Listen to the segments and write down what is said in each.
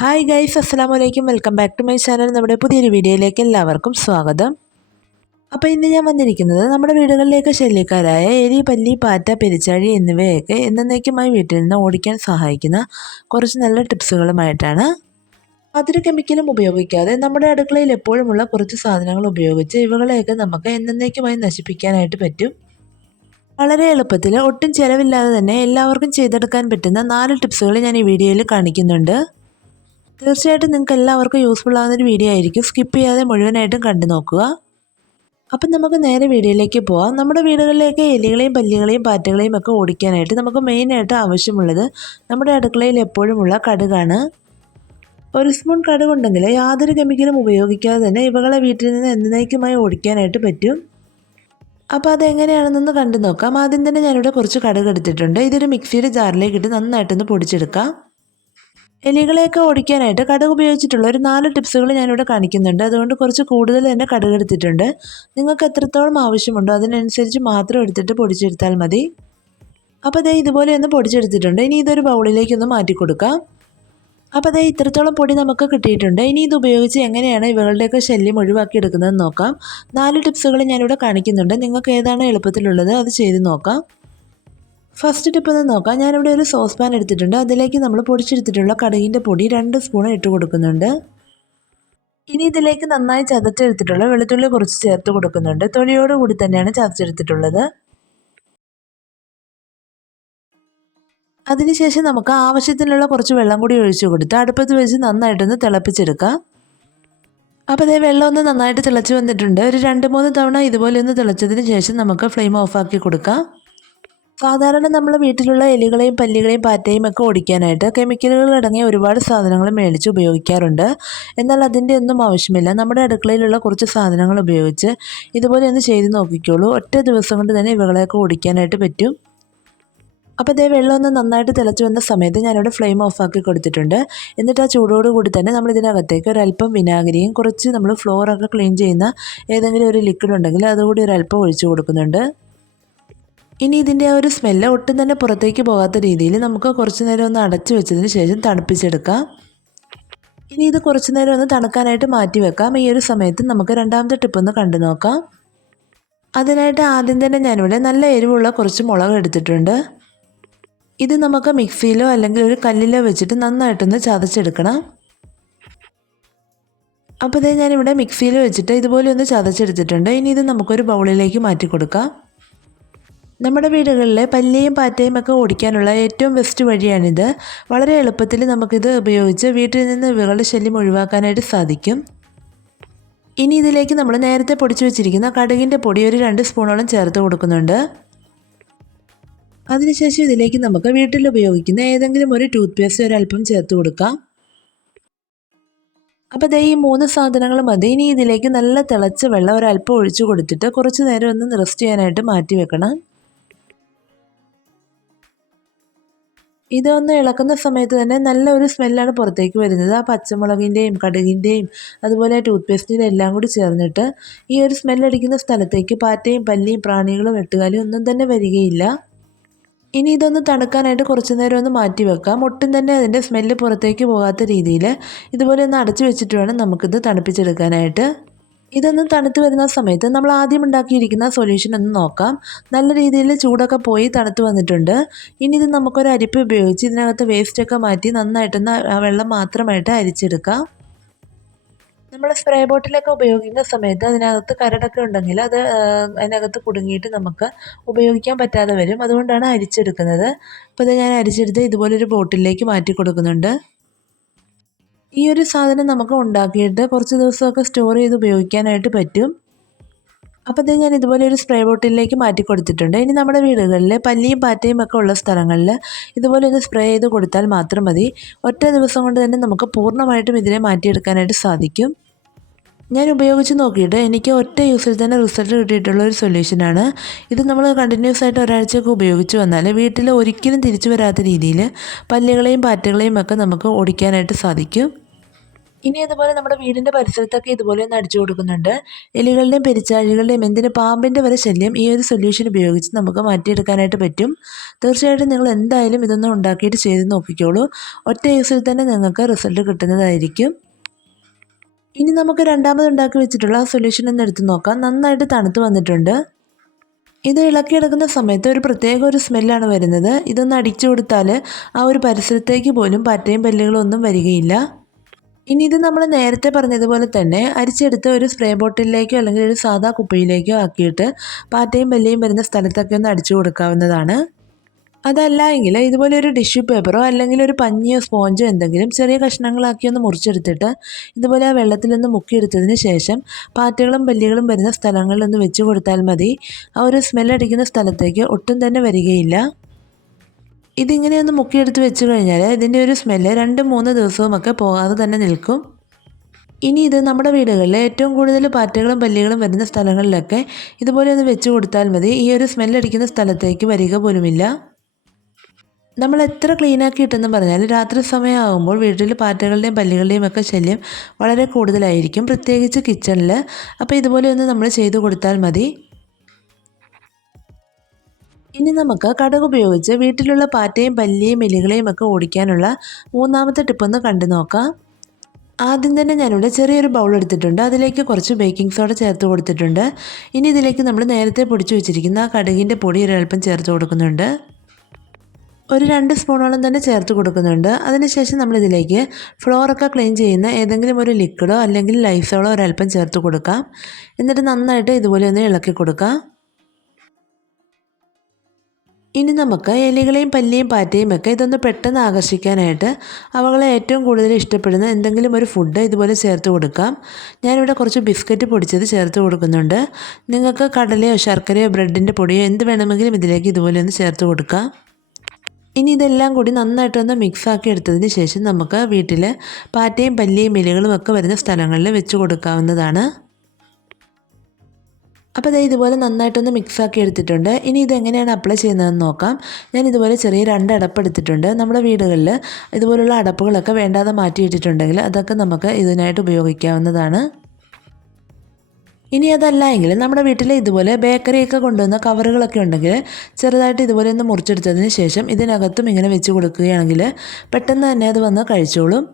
Hi guys അസ്സാം വലൈക്കും welcome back to my channel നമ്മുടെ പുതിയൊരു വീഡിയോയിലേക്ക് എല്ലാവർക്കും സ്വാഗതം. അപ്പോൾ ഇന്ന് ഞാൻ വന്നിരിക്കുന്നത് നമ്മുടെ വീടുകളിലേക്ക് ശല്യക്കാരായ എലി പല്ലി പാറ്റ പെരിച്ചാഴി എന്നിവയൊക്കെ എന്നേക്കുമായി വീട്ടിൽ നിന്ന് ഓടിക്കാൻ സഹായിക്കുന്ന കുറച്ച് നല്ല ടിപ്സുകളുമായിട്ടാണ് അതൊരു കെമിക്കലും ഉപയോഗിക്കാതെ നമ്മുടെ അടുക്കളയിൽ എപ്പോഴുമുള്ള കുറച്ച് സാധനങ്ങൾ ഉപയോഗിച്ച് ഇവകളെയൊക്കെ നമുക്ക് എന്നേക്കുമായി നശിപ്പിക്കാനായിട്ട് പറ്റും. വളരെ എളുപ്പത്തിൽ ഒട്ടും ചിലവില്ലാതെ തന്നെ എല്ലാവർക്കും ചെയ്തെടുക്കാൻ പറ്റുന്ന നാല് ടിപ്സുകൾ ഞാൻ ഈ വീഡിയോയിൽ കാണിക്കുന്നുണ്ട്. തീർച്ചയായിട്ടും നിങ്ങൾക്ക് എല്ലാവർക്കും യൂസ്ഫുൾ ആകുന്നൊരു വീഡിയോ ആയിരിക്കും. സ്കിപ്പ് ചെയ്യാതെ മുഴുവനായിട്ടും കണ്ടു നോക്കുക. അപ്പം നമുക്ക് നേരെ വീഡിയോയിലേക്ക് പോവാം. നമ്മുടെ വീടുകളിലേക്ക് എലികളെയും പല്ലികളെയും പാറ്റകളെയും ഒക്കെ ഓടിക്കാനായിട്ട് നമുക്ക് മെയിനായിട്ട് ആവശ്യമുള്ളത് നമ്മുടെ അടുക്കളയിൽ എപ്പോഴുമുള്ള കടുകാണ്. ഒരു സ്പൂൺ കടുകുണ്ടെങ്കിൽ യാതൊരു കെമിക്കലും ഉപയോഗിക്കാതെ തന്നെ ഇവകളെ വീട്ടിൽ നിന്ന് എന്നേക്കുമായി ഓടിക്കാനായിട്ട് പറ്റും. അപ്പോൾ അതെങ്ങനെയാണെന്നൊന്ന് കണ്ടു നോക്കാം. ആദ്യം തന്നെ ഞാനിവിടെ കുറച്ച് കടുക് എടുത്തിട്ടുണ്ട്. ഇതൊരു മിക്സിയുടെ ജാറിലേക്ക് ഇട്ട് നന്നായിട്ടൊന്ന് പൊടിച്ചെടുക്കാം. എലികളെയൊക്കെ ഓടിക്കാനായിട്ട് കടുക് ഉപയോഗിച്ചിട്ടുള്ള ഒരു നാല് ടിപ്സുകൾ ഞാനിവിടെ കാണിക്കുന്നുണ്ട്. അതുകൊണ്ട് കുറച്ച് കൂടുതൽ തന്നെ കടുക് എടുത്തിട്ടുണ്ട്. നിങ്ങൾക്ക് എത്രത്തോളം ആവശ്യമുണ്ടോ അതിനനുസരിച്ച് മാത്രം എടുത്തിട്ട് പൊടിച്ചെടുത്താൽ മതി. അപ്പോൾ അതേ ഇതുപോലെ ഒന്ന് പൊടിച്ചെടുത്തിട്ടുണ്ട്. ഇനി ഇതൊരു ബൗളിലേക്കൊന്ന് മാറ്റി കൊടുക്കാം അപ്പോൾ അതേ ഇത്രത്തോളം പൊടി നമുക്ക് കിട്ടിയിട്ടുണ്ട്. ഇനി ഇത് ഉപയോഗിച്ച് എങ്ങനെയാണ് ഇവകളുടെയൊക്കെ ശല്യം ഒഴിവാക്കി എടുക്കുന്നതെന്ന് നോക്കാം. നാല് ടിപ്സുകൾ ഞാനിവിടെ കാണിക്കുന്നുണ്ട്. നിങ്ങൾക്ക് ഏതാണ് എളുപ്പത്തിലുള്ളത് അത് ചെയ്ത് നോക്കാം. ഫസ്റ്റ് ടിപ്പ് എന്ന് നോക്കാം. ഞാനിവിടെ ഒരു സോസ് പാൻ എടുത്തിട്ടുണ്ട്. അതിലേക്ക് നമ്മൾ പൊടിച്ചെടുത്തിട്ടുള്ള കടുകിന്റെ പൊടി രണ്ട് സ്പൂൺ ഇട്ട് കൊടുക്കുന്നുണ്ട്. ഇനി ഇതിലേക്ക് നന്നായി ചതച്ചെടുത്തിട്ടുള്ള വെളുത്തുള്ളി കുറച്ച് ചേർത്ത് കൊടുക്കുന്നുണ്ട്. തൊലിയോടുകൂടി തന്നെയാണ് ചതച്ചെടുത്തിട്ടുള്ളത്. അതിനുശേഷം നമുക്ക് ആവശ്യത്തിനുള്ള കുറച്ച് വെള്ളം കൂടി ഒഴിച്ചു കൊടുത്ത് അടുപ്പത്ത് വെച്ച് നന്നായിട്ടൊന്ന് തിളപ്പിച്ചെടുക്കാം. അപ്പോൾ അതേ വെള്ളം ഒന്ന് നന്നായിട്ട് തിളച്ച് വന്നിട്ടുണ്ട്. ഒരു രണ്ട് മൂന്ന് തവണ ഇതുപോലെ ഒന്ന് തിളച്ചതിന് ശേഷം നമുക്ക് ഫ്ലെയിം ഓഫാക്കി കൊടുക്കാം. സാധാരണ നമ്മൾ വീട്ടിലുള്ള എലികളെയും പല്ലികളെയും പാറ്റയും ഒക്കെ ഓടിക്കാനായിട്ട് കെമിക്കലുകൾ അടങ്ങിയ ഒരുപാട് സാധനങ്ങൾ മേടിച്ച് ഉപയോഗിക്കാറുണ്ട്. എന്നാൽ അതിന്റെ ഒന്നും ആവശ്യമില്ല. നമ്മുടെ അടുക്കളയിലുള്ള കുറച്ച് സാധനങ്ങൾ ഉപയോഗിച്ച് ഇതുപോലെ ഒന്ന് ചെയ്ത് നോക്കിക്കോളൂ. ഒറ്റ ദിവസം കൊണ്ട് തന്നെ ഇവകളെയൊക്കെ ഓടിക്കാനായിട്ട് പറ്റും. അപ്പോൾ ഇതേ വെള്ളം ഒന്ന് നന്നായിട്ട് തിളച്ച് വന്ന സമയത്ത് ഞാനിവിടെ ഫ്ലെയിം ഓഫാക്കി കൊടുത്തിട്ടുണ്ട്. എന്നിട്ട് ആ ചൂടോട് കൂടി തന്നെ നമ്മൾ ഇതിനകത്തേക്ക് ഒരല്പം വിനാഗിരിയും കുറച്ച് നമ്മൾ ഫ്ലോറൊക്കെ ക്ലീൻ ചെയ്യുന്ന ഏതെങ്കിലും ഒരു ലിക്വിഡ് ഉണ്ടെങ്കിൽ അതുകൂടി ഒരല്പം ഒഴിച്ചു കൊടുക്കുന്നുണ്ട്. ഇനി ഇതിന്റെ ഒരു സ്മെല്ല് ഒട്ടും തന്നെ പുറത്തേക്ക് പോകാത്ത രീതിയിൽ നമുക്ക് കുറച്ച് നേരം ഒന്ന് അടച്ചു വെച്ചതിന് ശേഷം തണുപ്പിച്ചെടുക്കാം. ഇനി ഇത് കുറച്ച് നേരം ഒന്ന് തണുക്കാനായിട്ട് മാറ്റി വെക്കാം. ഈ ഒരു സമയത്ത് നമുക്ക് രണ്ടാമത്തെ ടിപ്പ് ഒന്ന് കണ്ടു നോക്കാം. അതിനായിട്ട് ആദ്യം തന്നെ ഞാനിവിടെ നല്ല എരിവുള്ള കുറച്ച് മുളക് എടുത്തിട്ടുണ്ട്. ഇത് നമുക്ക് മിക്സിയിലോ അല്ലെങ്കിൽ ഒരു കല്ലിലോ വെച്ചിട്ട് നന്നായിട്ടൊന്ന് ചതച്ചെടുക്കണം. അപ്പോൾ ഇതേ ഞാനിവിടെ മിക്സിയിൽ വെച്ചിട്ട് ഇതുപോലെ ഒന്ന് ചതച്ചെടുത്തിട്ടുണ്ട്. ഇനി ഇത് നമുക്കൊരു ബൗളിലേക്ക് മാറ്റി കൊടുക്കാം നമ്മുടെ വീടുകളിലെ പല്ലിയും പാറ്റയും ഒക്കെ ഓടിക്കാനുള്ള ഏറ്റവും ബെസ്റ്റ് വഴിയാണിത്. വളരെ എളുപ്പത്തിൽ നമുക്കിത് ഉപയോഗിച്ച് വീട്ടിൽ നിന്ന് ഇവകളുടെ ശല്യം ഒഴിവാക്കാനായിട്ട് സാധിക്കും. ഇനി ഇതിലേക്ക് നമ്മൾ നേരത്തെ പൊടിച്ചു വെച്ചിരിക്കുന്ന കടുകിന്റെ പൊടി ഒരു രണ്ട് സ്പൂണോളം ചേർത്ത് കൊടുക്കുന്നുണ്ട്. അതിനുശേഷം ഇതിലേക്ക് നമുക്ക് വീട്ടിൽ ഉപയോഗിക്കുന്ന ഏതെങ്കിലും ഒരു ടൂത്ത് പേസ്റ്റ് ഒരല്പം ചേർത്ത് കൊടുക്കാം. അപ്പോൾ ദേ ഈ മൂന്ന് സാധനങ്ങൾ മതി. ഇനി ഇതിലേക്ക് നല്ല തിളച്ച വെള്ളം ഒരല്പം ഒഴിച്ചു കൊടുത്തിട്ട് കുറച്ച് നേരം ഒന്ന് റെസ്റ്റ് ചെയ്യാനായിട്ട് മാറ്റി വെക്കണം. ഇതൊന്ന് ഇളക്കുന്ന സമയത്ത് തന്നെ നല്ല ഒരു സ്മെല്ലാണ് പുറത്തേക്ക് വരുന്നത്. ആ പച്ചമുളകിന്റെയും കടുകിന്റെയും അതുപോലെ ടൂത്ത് പേസ്റ്റിന്റെ എല്ലാം കൂടി ചേർന്നിട്ട് ഈ ഒരു സ്മെല്ലടിക്കുന്ന സ്ഥലത്തേക്ക് പാറ്റയും പല്ലിയും പ്രാണികളും വെട്ടുകാലും ഒന്നും തന്നെ വരികയില്ല. ഇനി ഇതൊന്ന് തണുക്കാനായിട്ട് കുറച്ച് നേരം ഒന്ന് മാറ്റി വെക്കാം. ഒട്ടും തന്നെ അതിന്റെ സ്മെല്ല് പുറത്തേക്ക് പോകാത്ത രീതിയിൽ ഇതുപോലെ ഒന്ന് അടച്ചു വെച്ചിട്ട് വേണം നമുക്കിത് തണുപ്പിച്ചെടുക്കാനായിട്ട്. ഇതൊന്ന് തണുത്ത് വരുന്ന സമയത്ത് നമ്മൾ ആദ്യം ഉണ്ടാക്കിയിരിക്കുന്ന സൊല്യൂഷൻ ഒന്ന് നോക്കാം. നല്ല രീതിയിൽ ചൂടൊക്കെ പോയി തണുത്ത് വന്നിട്ടുണ്ട്. ഇനി ഇത് നമുക്കൊരു അരിപ്പ് ഉപയോഗിച്ച് ഇതിനകത്ത് വേസ്റ്റൊക്കെ മാറ്റി നന്നായിട്ടൊന്ന് വെള്ളം മാത്രമായിട്ട് അരിച്ചെടുക്കാം. നമ്മൾ സ്പ്രേ ബോട്ടിലൊക്കെ ഉപയോഗിക്കുന്ന സമയത്ത് അതിനകത്ത് കരടൊക്കെ ഉണ്ടെങ്കിൽ അത് അതിനകത്ത് കുടുങ്ങിയിട്ട് നമുക്ക് ഉപയോഗിക്കാൻ പറ്റാതെ വരും. അതുകൊണ്ടാണ് അരിച്ചെടുക്കുന്നത്. അപ്പോൾ ഇത് ഞാൻ അരിച്ചെടുത്ത് ഇതുപോലൊരു ബോട്ടിലേക്ക് മാറ്റി കൊടുക്കുന്നുണ്ട്. ഈ ഒരു സാധനം നമുക്ക് ഉണ്ടാക്കിയിട്ട് കുറച്ച് ദിവസമൊക്കെ സ്റ്റോർ ചെയ്ത് ഉപയോഗിക്കാനായിട്ട് പറ്റും. അപ്പോൾ ഇത് ഞാൻ ഇതുപോലെ ഒരു സ്പ്രേ ബോട്ടിലേക്ക് മാറ്റി കൊടുത്തിട്ടുണ്ട്. ഇനി നമ്മുടെ വീടുകളിൽ പല്ലിയും പാറ്റയും ഒക്കെ ഉള്ള സ്ഥലങ്ങളിൽ ഇതുപോലെ ഒന്ന് സ്പ്രേ ചെയ്ത് കൊടുത്താൽ മാത്രം മതി. ഒറ്റ ദിവസം കൊണ്ട് തന്നെ നമുക്ക് പൂർണമായിട്ടും ഇതിനെ മാറ്റിയെടുക്കാനായിട്ട് സാധിക്കും. ഞാൻ ഉപയോഗിച്ച് നോക്കിയിട്ട് എനിക്ക് ഒറ്റ യൂസിൽ തന്നെ റിസൾട്ട് കിട്ടിയിട്ടുള്ള ഒരു സൊല്യൂഷനാണ്. ഇത് നമ്മൾ കണ്ടിന്യൂസ് ആയിട്ട് ഒരാഴ്ചയൊക്കെ ഉപയോഗിച്ച് വന്നാൽ വീട്ടിൽ ഒരിക്കലും തിരിച്ചു വരാത്ത രീതിയിൽ പല്ലുകളെയും പാറ്റകളെയും ഒക്കെ നമുക്ക് ഓടിക്കാനായിട്ട് സാധിക്കും. ഇനി അതുപോലെ നമ്മുടെ വീടിന്റെ പരിസരത്തൊക്കെ ഇതുപോലെ ഒന്ന് അടിച്ചു കൊടുക്കുന്നുണ്ട്. എലികളുടെയും പെരിച്ചാഴികളുടെയും എന്തിന് പാമ്പിന്റെ വരെ ശല്യം ഈ ഒരു സൊല്യൂഷൻ ഉപയോഗിച്ച് നമുക്ക് മാറ്റിയെടുക്കാനായിട്ട് പറ്റും. തീർച്ചയായിട്ടും നിങ്ങൾ എന്തായാലും ഇതൊന്നും ഉണ്ടാക്കിയിട്ട് ചെയ്ത് നോക്കിക്കോളൂ. ഒറ്റ യൂസിൽ തന്നെ നിങ്ങൾക്ക് റിസൾട്ട് കിട്ടുന്നതായിരിക്കും. ഇനി നമുക്ക് രണ്ടാമത് ഉണ്ടാക്കി വെച്ചിട്ടുള്ള സൊല്യൂഷൻ ഒന്ന് എടുത്ത് നോക്കാം. നന്നായിട്ട് തണുത്ത് വന്നിട്ടുണ്ട്. ഇത് ഇളക്കിയെടുക്കുന്ന സമയത്ത് ഒരു പ്രത്യേക ഒരു സ്മെല്ലാണ് വരുന്നത്. ഇതൊന്ന് അടിച്ചു കൊടുത്താൽ ആ ഒരു പരിസരത്തേക്ക് പോലും പറ്റയും പല്ലുകളും ഒന്നും വരികയില്ല. ഇനി ഇത് നമ്മൾ നേരത്തെ പറഞ്ഞതുപോലെ തന്നെ അരിച്ചെടുത്ത് ഒരു സ്പ്രേ ബോട്ടിലേക്കോ അല്ലെങ്കിൽ ഒരു സാധാ കുപ്പിയിലേക്കോ ആക്കിയിട്ട് പാറ്റയും പല്ലിയും വരുന്ന സ്ഥലത്തൊക്കെ ഒന്ന് അടിച്ചു കൊടുക്കാവുന്നതാണ്. അതല്ല എങ്കിൽ ഇതുപോലെ ഒരു ടിഷ്യൂ പേപ്പറോ അല്ലെങ്കിൽ ഒരു പഞ്ഞിയോ സ്പോഞ്ചോ എന്തെങ്കിലും ചെറിയ കഷ്ണങ്ങളാക്കി ഒന്ന് മുറിച്ചെടുത്തിട്ട് ഇതുപോലെ ആ വെള്ളത്തിൽ നിന്ന് മുക്കിയെടുത്തതിന് ശേഷം പാറ്റകളും പല്ലികളും വരുന്ന സ്ഥലങ്ങളിൽ ഒന്ന് വെച്ച് കൊടുത്താൽ മതി. ആ ഒരു സ്മെല്ലടിക്കുന്ന സ്ഥലത്തേക്ക് ഒട്ടും തന്നെ വരികയില്ല. ഇതിങ്ങനെ ഒന്ന് മുക്കിയെടുത്ത് വെച്ച് കഴിഞ്ഞാൽ ഇതിന്റെ ഒരു സ്മെല്ല് രണ്ട് മൂന്ന് ദിവസവുമൊക്കെ പോകാതെ തന്നെ നിൽക്കും. ഇനി ഇത് നമ്മുടെ വീടുകളിൽ ഏറ്റവും കൂടുതൽ പാറ്റകളും പല്ലികളും വരുന്ന സ്ഥലങ്ങളിലൊക്കെ ഇതുപോലെ ഒന്ന് വെച്ച് കൊടുത്താൽ മതി. ഈ ഒരു സ്മെല്ലടിക്കുന്ന സ്ഥലത്തേക്ക് വരിക പോലുമില്ല. നമ്മൾ എത്ര ക്ലീനാക്കി ആക്കിയിട്ടെന്ന് പറഞ്ഞാൽ രാത്രി സമയമാകുമ്പോൾ വീട്ടിൽ പാറ്റകളുടെയും പല്ലുകളുടെയും ഒക്കെ ശല്യം വളരെ കൂടുതലായിരിക്കും. പ്രത്യേകിച്ച് കിച്ചണിൽ അപ്പോൾ ഇതുപോലെ ഒന്ന് നമ്മൾ ചെയ്തു കൊടുത്താൽ മതി. ഇനി നമുക്ക് കടക് ഉപയോഗിച്ച് വീട്ടിലുള്ള പാറ്റയും പല്ലിയും എലികളെയും ഒക്കെ ഓടിക്കാനുള്ള മൂന്നാമത്തെ ടിപ്പൊന്ന് കണ്ടു നോക്കാം. ആദ്യം തന്നെ ഞാനിവിടെ ചെറിയൊരു ബൗൾ എടുത്തിട്ടുണ്ട്. അതിലേക്ക് കുറച്ച് ബേക്കിംഗ് സോഡ ചേർത്ത് കൊടുത്തിട്ടുണ്ട്. ഇനി ഇതിലേക്ക് നമ്മൾ നേരത്തെ പൊടിച്ചു വെച്ചിരിക്കുന്ന ആ കടുകിന്റെ പൊടി ഒരൽപ്പം ചേർത്ത് കൊടുക്കുന്നുണ്ട്. ഒരു രണ്ട് സ്പൂണോളം തന്നെ ചേർത്ത് കൊടുക്കുന്നുണ്ട്. അതിനുശേഷം നമ്മളിതിലേക്ക് ഫ്ലോറൊക്കെ ക്ലീൻ ചെയ്യുന്ന ഏതെങ്കിലും ഒരു ലിക്വിഡോ അല്ലെങ്കിൽ ലൈസോളോ ഒരല്പം ചേർത്ത് കൊടുക്കാം. എന്നിട്ട് നന്നായിട്ട് ഇതുപോലെ ഒന്ന് ഇളക്കി കൊടുക്കാം. ഇനി നമുക്ക് എലികളെയും പല്ലിയും പാറ്റയും ഒക്കെ ഇതൊന്ന് പെട്ടെന്ന് ആകർഷിക്കാനായിട്ട് അവകളെ ഏറ്റവും കൂടുതൽ ഇഷ്ടപ്പെടുന്ന എന്തെങ്കിലും ഒരു ഫുഡ് ഇതുപോലെ ചേർത്ത് കൊടുക്കാം. ഞാനിവിടെ കുറച്ച് ബിസ്ക്കറ്റ് പൊടിച്ചത് ചേർത്ത് കൊടുക്കുന്നുണ്ട്. നിങ്ങൾക്ക് കടലയോ ശർക്കരയോ ബ്രെഡിന്റെ പൊടിയോ എന്ത് വേണമെങ്കിലും ഇതിലേക്ക് ഇതുപോലെ ഒന്ന് ചേർത്ത് കൊടുക്കാം. ഇനി ഇതെല്ലാം കൂടി നന്നായിട്ടൊന്ന് മിക്സാക്കി എടുത്തതിന് ശേഷം നമുക്ക് വീട്ടിൽ പാറ്റയും പല്ലിയും എലികളും ഒക്കെ വരുന്ന സ്ഥലങ്ങളിൽ വെച്ച് കൊടുക്കാവുന്നതാണ്. അപ്പോൾ അതായത് ഇതുപോലെ നന്നായിട്ടൊന്ന് മിക്സാക്കി എടുത്തിട്ടുണ്ട്. ഇനി ഇതെങ്ങനെയാണ് അപ്ലൈ ചെയ്യുന്നതെന്ന് നോക്കാം. ഞാൻ ഇതുപോലെ ചെറിയ രണ്ട് അടപ്പ് എടുത്തിട്ടുണ്ട്. നമ്മുടെ വീടുകളിൽ ഇതുപോലുള്ള അടപ്പുകളൊക്കെ വേണ്ടാതെ മാറ്റിയിട്ടിട്ടുണ്ടെങ്കിൽ അതൊക്കെ നമുക്ക് ഇതിനായിട്ട് ഉപയോഗിക്കാവുന്നതാണ്. ഇനി അതല്ല എങ്കിൽ നമ്മുടെ വീട്ടിൽ ഇതുപോലെ ബേക്കറിയൊക്കെ കൊണ്ടുവന്ന കവറുകളൊക്കെ ഉണ്ടെങ്കിൽ ചെറുതായിട്ട് ഇതുപോലെ ഒന്ന് മുറിച്ചെടുത്തതിന് ശേഷം ഇതിനകത്തും ഇങ്ങനെ വെച്ച് കൊടുക്കുകയാണെങ്കിൽ പെട്ടെന്ന് തന്നെ അത് വന്ന് കഴിച്ചോളും.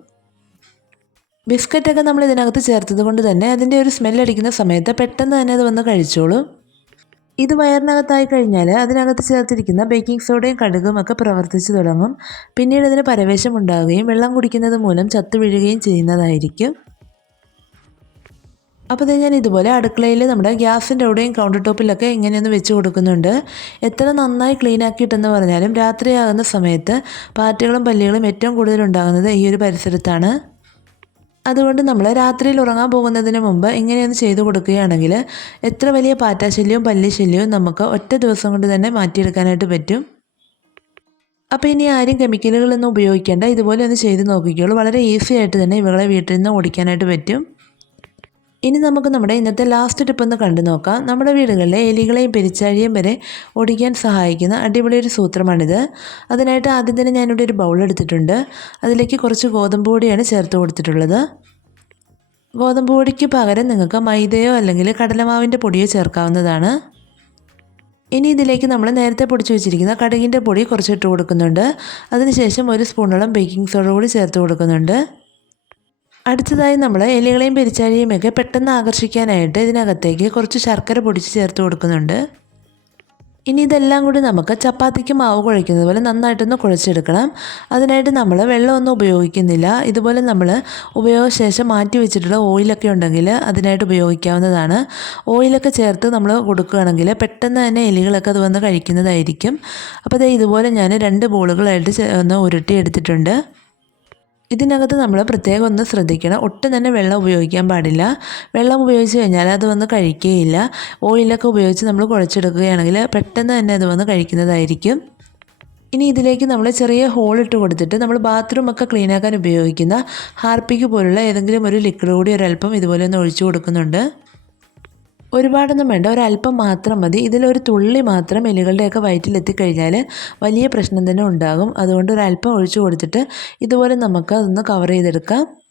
ബിസ്ക്കറ്റൊക്കെ നമ്മൾ ഇതിനകത്ത് ചേർത്തത് കൊണ്ട് തന്നെ അതിന്റെ ഒരു സ്മെല്ലടിക്കുന്ന സമയത്ത് പെട്ടെന്ന് തന്നെ അത് വന്ന് കഴിച്ചോളും. ഇത് വയറിനകത്തായി കഴിഞ്ഞാൽ അതിനകത്ത് ചേർത്തിരിക്കുന്ന ബേക്കിംഗ് സോഡയും കടുകും ഒക്കെ പ്രവർത്തിച്ചു തുടങ്ങും. പിന്നീട് അതിന് പരവേശം ഉണ്ടാവുകയും വെള്ളം കുടിക്കുന്നത് മൂലം ചത്തു വീഴുകയും ചെയ്യുന്നതായിരിക്കും. അപ്പോൾ ഞാൻ ഇതുപോലെ അടുക്കളയിൽ നമ്മുടെ ഗ്യാസിന്റെ അവിടെയും കൗണ്ടർ ടോപ്പിലൊക്കെ ഇങ്ങനെയൊന്ന് വെച്ച് കൊടുക്കുന്നുണ്ട്. എത്ര നന്നായി ക്ലീൻ ആക്കിയിട്ടെന്ന് പറഞ്ഞാലും രാത്രിയാകുന്ന സമയത്ത് പാറ്റകളും പല്ലികളും ഏറ്റവും കൂടുതൽ ഉണ്ടാകുന്നത് ഈ ഒരു പരിസരത്താണ്. അതുകൊണ്ട് നമ്മൾ രാത്രിയിൽ ഉറങ്ങാൻ പോകുന്നതിന് മുമ്പ് ഇങ്ങനെയൊന്ന് ചെയ്തു കൊടുക്കുകയാണെങ്കിൽ എത്ര വലിയ പാറ്റാശല്യവും പല്ലിശല്യവും നമുക്ക് ഒറ്റ ദിവസം കൊണ്ട് തന്നെ മാറ്റിയെടുക്കാനായിട്ട് പറ്റും. അപ്പോൾ ഇനി ആരും കെമിക്കലുകളൊന്നും ഉപയോഗിക്കേണ്ട ഇതുപോലെ ഒന്ന് ചെയ്ത് നോക്കിക്കോളൂ. വളരെ ഈസി ആയിട്ട് തന്നെ ഇവകളെ വീട്ടിൽ നിന്ന് ഓടിക്കാനായിട്ട് പറ്റും. ഇനി നമുക്ക് നമ്മുടെ ഇന്നത്തെ ലാസ്റ്റ് ടിപ്പ് ഒന്ന് കണ്ടു നോക്കാം. നമ്മുടെ വീടുകളിലെ എലികളെയും പെരിച്ചാഴിയും വരെ ഓടിക്കാൻ സഹായിക്കുന്ന അടിപൊളി ഒരു സൂത്രമാണിത്. അതിനായിട്ട് ആദ്യം തന്നെ ഞാനിവിടെ ഒരു ബൗൾ എടുത്തിട്ടുണ്ട്. അതിലേക്ക് കുറച്ച് ഗോതമ്പ് പൊടിയാണ് ചേർത്ത് കൊടുത്തിട്ടുള്ളത്. ഗോതമ്പ് പൊടിക്ക് പകരം നിങ്ങൾക്ക് മൈദയോ അല്ലെങ്കിൽ കടലമാവിന്റെ പൊടിയോ ചേർക്കാവുന്നതാണ്. ഇനി ഇതിലേക്ക് നമ്മൾ നേരത്തെ പൊടിച്ച് വെച്ചിരിക്കുന്ന കടുകിന്റെ പൊടി കുറച്ചിട്ട് കൊടുക്കുന്നുണ്ട്. അതിനുശേഷം ഒരു സ്പൂണോളം ബേക്കിംഗ് സോഡ കൂടി ചേർത്ത് കൊടുക്കുന്നുണ്ട്. അടുത്തതായി നമ്മൾ എലികളെയും പെരിച്ചാഴിയും ഒക്കെ പെട്ടെന്ന് ആകർഷിക്കാനായിട്ട് ഇതിനകത്തേക്ക് കുറച്ച് ശർക്കര പൊടിച്ച് ചേർത്ത് കൊടുക്കുന്നുണ്ട്. ഇനി ഇതെല്ലാം കൂടി നമുക്ക് ചപ്പാത്തിക്ക് മാവ് കുഴയ്ക്കുന്നത് പോലെ നന്നായിട്ടൊന്ന് കുഴച്ചെടുക്കണം. അതിനായിട്ട് നമ്മൾ വെള്ളമൊന്നും ഉപയോഗിക്കുന്നില്ല. ഇതുപോലെ നമ്മൾ ഉപയോഗശേഷം മാറ്റി വെച്ചിട്ടുള്ള ഓയിലൊക്കെ ഉണ്ടെങ്കിൽ അതിനായിട്ട് ഉപയോഗിക്കാവുന്നതാണ്. ഓയിലൊക്കെ ചേർത്ത് നമ്മൾ കൊടുക്കുകയാണെങ്കിൽ പെട്ടെന്ന് തന്നെ എലികളൊക്കെ അത് വന്ന് കഴിക്കുന്നതായിരിക്കും. അപ്പോൾ ഇതേ ഇതുപോലെ ഞാൻ രണ്ട് ബോളുകളായിട്ട് ഒന്ന് ഉരുട്ടി എടുത്തിട്ടുണ്ട്. ഇതിനകത്ത് നമ്മൾ പ്രത്യേകം ഒന്ന് ശ്രദ്ധിക്കണം. ഒട്ടും തന്നെ വെള്ളം ഉപയോഗിക്കാൻ പാടില്ല. വെള്ളം ഉപയോഗിച്ച് കഴിഞ്ഞാൽ അത് വന്ന് കഴിക്കുകയില്ല ഓയിലൊക്കെ ഉപയോഗിച്ച് നമ്മൾ കുഴച്ചെടുക്കുകയാണെങ്കിൽ പെട്ടെന്ന് തന്നെ അത് വന്ന് കഴിക്കുന്നതായിരിക്കും. ഇനി ഇതിലേക്ക് നമ്മൾ ചെറിയ ഹോൾ ഇട്ട് കൊടുത്തിട്ട് നമ്മൾ ബാത്റൂം ഒക്കെ ക്ലീൻ ആക്കാൻ ഉപയോഗിക്കുന്ന ഹാർപ്പിക്ക് പോലുള്ള ഏതെങ്കിലും ഒരു ലിക്വിഡ് കൂടി ഒരല്പം ഇതുപോലെ ഒന്ന് ഒഴിച്ചു കൊടുക്കുന്നുണ്ട്. ഒരുപാടൊന്നും വേണ്ട. ഒരല്പം മാത്രം മതി. ഇതിലൊരു തുള്ളി മാത്രം എലികളുടെയൊക്കെ വയറ്റിലെത്തിക്കഴിഞ്ഞാൽ വലിയ പ്രശ്നം തന്നെ ഉണ്ടാകും. അതുകൊണ്ട് ഒരല്പം ഒഴിച്ചു കൊടുത്തിട്ട് ഇതുപോലെ നമുക്ക് അതൊന്ന് കവർ ചെയ്തെടുക്കാം.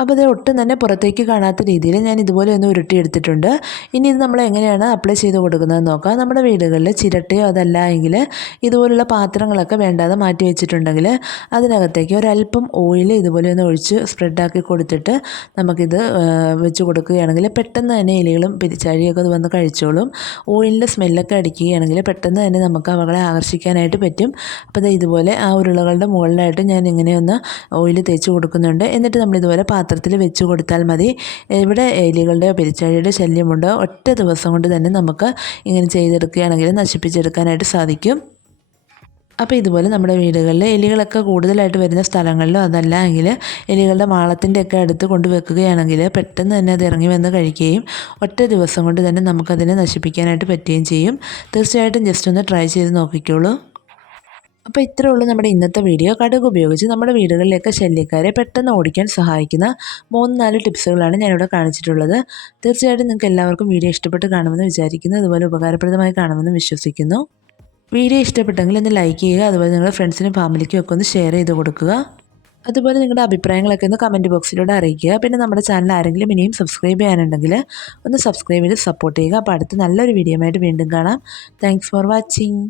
അപ്പോൾ ഇത് ഒട്ടും തന്നെ പുറത്തേക്ക് കാണാത്ത രീതിയിൽ ഞാൻ ഇതുപോലെ ഒന്ന് ഉരുട്ടിയെടുത്തിട്ടുണ്ട്. ഇനി ഇത് നമ്മൾ എങ്ങനെയാണ് അപ്ലൈ ചെയ്ത് കൊടുക്കുന്നത് നോക്കാം. നമ്മുടെ വീടുകളിൽ ചിരട്ടയോ അതല്ല എങ്കിൽ ഇതുപോലുള്ള പാത്രങ്ങളൊക്കെ വേണ്ടാതെ മാറ്റി വെച്ചിട്ടുണ്ടെങ്കിൽ അതിനകത്തേക്ക് ഒരല്പം ഓയിൽ ഇതുപോലെ ഒന്ന് ഒഴിച്ച് സ്പ്രെഡാക്കി കൊടുത്തിട്ട് നമുക്കിത് വെച്ച് കൊടുക്കുകയാണെങ്കിൽ പെട്ടെന്ന് തന്നെ ഇലകളും പിരിച്ചാഴിയൊക്കെ വന്ന് കഴിച്ചോളും. ഓയിലിന്റെ സ്മെല്ലൊക്കെ അടിക്കുകയാണെങ്കിൽ പെട്ടെന്ന് തന്നെ നമുക്ക് അവകളെ ആകർഷിക്കാനായിട്ട് പറ്റും. അപ്പോൾ ഇതുപോലെ ആ ഉരുളകളുടെ മുകളിലായിട്ട് ഞാൻ ഇങ്ങനെ ഒന്ന് ഓയിൽ തേച്ച് കൊടുക്കുന്നുണ്ട്. എന്നിട്ട് നമ്മൾ ഇതുപോലെ പാത്രത്തിൽ വെച്ച് കൊടുത്താൽ മതി. ഇവിടെ എലികളുടെയോ പെരിച്ചാഴിയുടെ ശല്യമുണ്ടോ. ഒറ്റ ദിവസം കൊണ്ട് തന്നെ നമുക്ക് ഇങ്ങനെ ചെയ്തെടുക്കുകയാണെങ്കിൽ നശിപ്പിച്ചെടുക്കാനായിട്ട് സാധിക്കും. അപ്പോൾ ഇതുപോലെ നമ്മുടെ വീടുകളിൽ എലികളൊക്കെ കൂടുതലായിട്ട് വരുന്ന സ്ഥലങ്ങളിലോ അതല്ല എങ്കിൽ എലികളുടെ മാളത്തിന്റെ ഒക്കെ അടുത്ത് കൊണ്ടുവെക്കുകയാണെങ്കിൽ പെട്ടെന്ന് തന്നെ അത് ഇറങ്ങി വന്ന് കഴിക്കുകയും ഒറ്റ ദിവസം കൊണ്ട് തന്നെ നമുക്കതിനെ നശിപ്പിക്കാനായിട്ട് പറ്റുകയും ചെയ്യും. തീർച്ചയായിട്ടും ജസ്റ്റ് ഒന്ന് ട്രൈ ചെയ്ത് നോക്കിക്കോളൂ. അപ്പോൾ ഇത്രേ ഉള്ളൂ നമ്മുടെ ഇന്നത്തെ വീഡിയോ. കടുക് ഉപയോഗിച്ച് നമ്മുടെ വീടുകളിലേക്ക് ശല്യക്കാരെ പെട്ടെന്ന് ഓടിക്കാൻ സഹായിക്കുന്ന മൂന്ന് നാല് ടിപ്സുകളാണ് ഞാനിവിടെ കാണിച്ചിട്ടുള്ളത്. തീർച്ചയായിട്ടും നിങ്ങൾക്ക് എല്ലാവർക്കും വീഡിയോ ഇഷ്ടപ്പെട്ട് കാണുമെന്ന് വിചാരിക്കുന്നു. അതുപോലെ ഉപകാരപ്രദമായി കാണുമെന്ന് വിശ്വസിക്കുന്നു. വീഡിയോ ഇഷ്ടപ്പെട്ടെങ്കിൽ ഒന്ന് ലൈക്ക് ചെയ്യുക അതുപോലെ നിങ്ങളുടെ ഫ്രണ്ട്സിനും ഫാമിലിക്കും ഒക്കെ ഒന്ന് ഷെയർ ചെയ്ത് കൊടുക്കുക. അതുപോലെ നിങ്ങളുടെ അഭിപ്രായങ്ങളൊക്കെ ഒന്ന് കമന്റ് ബോക്സിലൂടെ അറിയിക്കുക. പിന്നെ നമ്മുടെ ചാനൽ ആരെങ്കിലും ഇനിയും സബ്സ്ക്രൈബ് ചെയ്യാനുണ്ടെങ്കിൽ ഒന്ന് സബ്സ്ക്രൈബ് ചെയ്ത് സപ്പോർട്ട് ചെയ്യുക. അപ്പോൾ അടുത്ത് നല്ലൊരു വീഡിയോ ആയിട്ട് വീണ്ടും കാണാം. Thanks for watching